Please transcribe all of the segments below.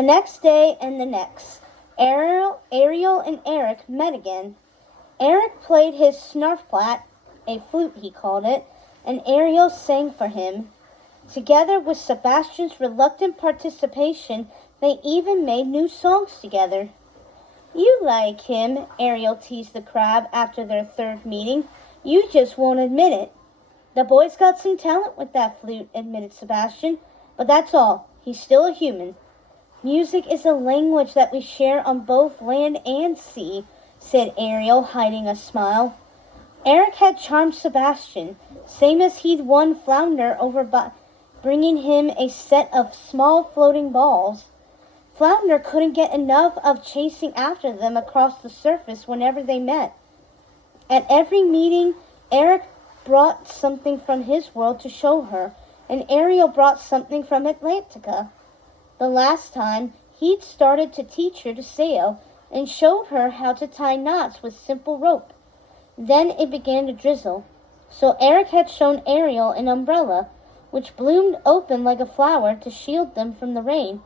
The next day and the next, Ariel and Eric met again. Eric played his snarfplat, a flute he called it, and Ariel sang for him. Together with Sebastian's reluctant participation, they even made new songs together. "You like him," Ariel teased the crab after their third meeting. "You just won't admit it." "The boy's got some talent with that flute," admitted Sebastian, "but that's all. He's still a human." "Music is a language that we share on both land and sea," said Ariel, hiding a smile. Eric had charmed Sebastian, same as he'd won Flounder over by bringing him a set of small floating balls. Flounder couldn't get enough of chasing after them across the surface whenever they met. At every meeting, Eric brought something from his world to show her, and Ariel brought something from Atlantica. The last time, he'd started to teach her to sail and showed her how to tie knots with simple rope. Then it began to drizzle, so Eric had shown Ariel an umbrella, which bloomed open like a flower to shield them from the rain.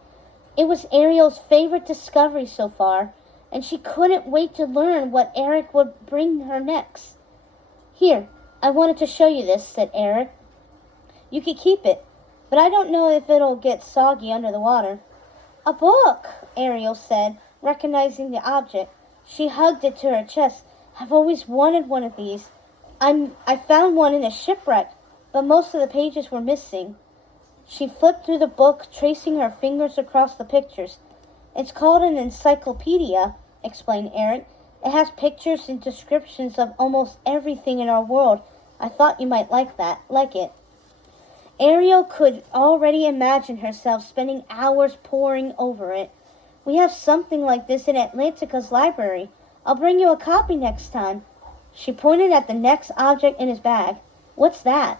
It was Ariel's favorite discovery so far, and she couldn't wait to learn what Eric would bring her next. "Here, I wanted to show you this," said Eric. "You could keep it, but I don't know if it'll get soggy under the water." "A book," Ariel said, recognizing the object. She hugged it to her chest. "I've always wanted one of these. I found one in a shipwreck, but most of the pages were missing." She flipped through the book, tracing her fingers across the pictures. "It's called an encyclopedia," explained Eric. "It has pictures and descriptions of almost everything in our world. I thought you might like it." Ariel could already imagine herself spending hours poring over it. "We have something like this in Atlantica's library. I'll bring you a copy next time." She pointed at the next object in his bag. "What's that?"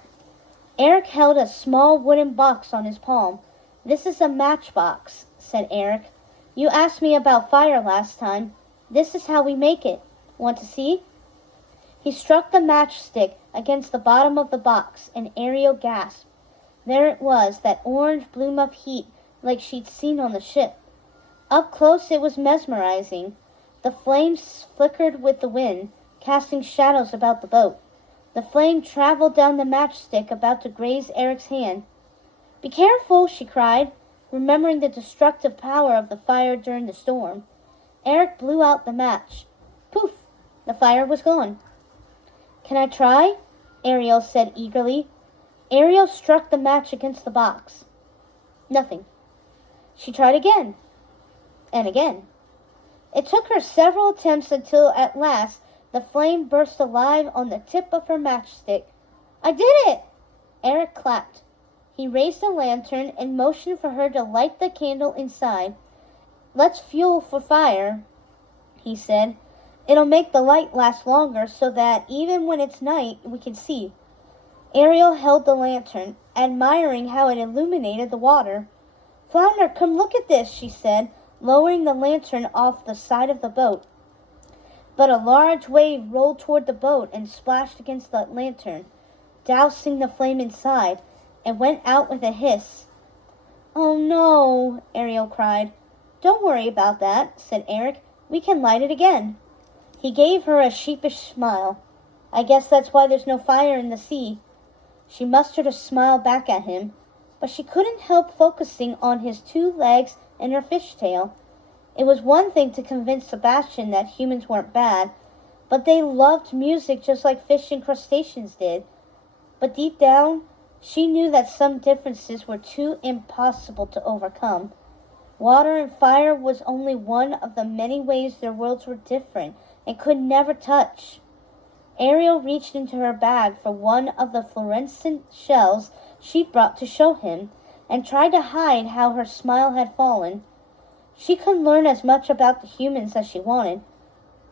Eric held a small wooden box on his palm. "This is a matchbox," said Eric. "You asked me about fire last time. This is how we make it. Want to see?" He struck the matchstick against the bottom of the box, and Ariel gasped. There it was, that orange bloom of heat like she'd seen on the ship. Up close it was mesmerizing. The flames flickered with the wind, casting shadows about the boat. The flame traveled down the matchstick, about to graze Eric's hand. "Be careful," she cried, remembering the destructive power of the fire during the storm. Eric blew out the match. Poof! The fire was gone. "Can I try?" Ariel said eagerly. Ariel struck the match against the box. Nothing. She tried again. And again. It took her several attempts until, at last, the flame burst alive on the tip of her matchstick. "I did it!" Eric clapped. He raised the lantern and motioned for her to light the candle inside. "Let's fuel for fire," he said. "It'll make the light last longer so that even when it's night, we can see." Ariel held the lantern, admiring how it illuminated the water. "Flounder, come look at this," she said, lowering the lantern off the side of the boat. But a large wave rolled toward the boat and splashed against the lantern, dousing the flame inside, and went out with a hiss. "Oh no," Ariel cried. "Don't worry about that," said Eric. "We can light it again." He gave her a sheepish smile. "I guess that's why there's no fire in the sea." She mustered a smile back at him, but she couldn't help focusing on his 2 legs and her fishtail. It was one thing to convince Sebastian that humans weren't bad, but they loved music just like fish and crustaceans did. But deep down, she knew that some differences were too impossible to overcome. Water and fire was only one of the many ways their worlds were different and could never touch. Ariel reached into her bag for one of the fluorescent shells she'd brought to show him, and tried to hide how her smile had fallen. She could learn as much about the humans as she wanted,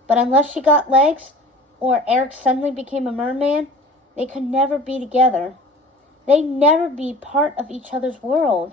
but unless she got legs, or Eric suddenly became a merman, they could never be together. They'd never be part of each other's world.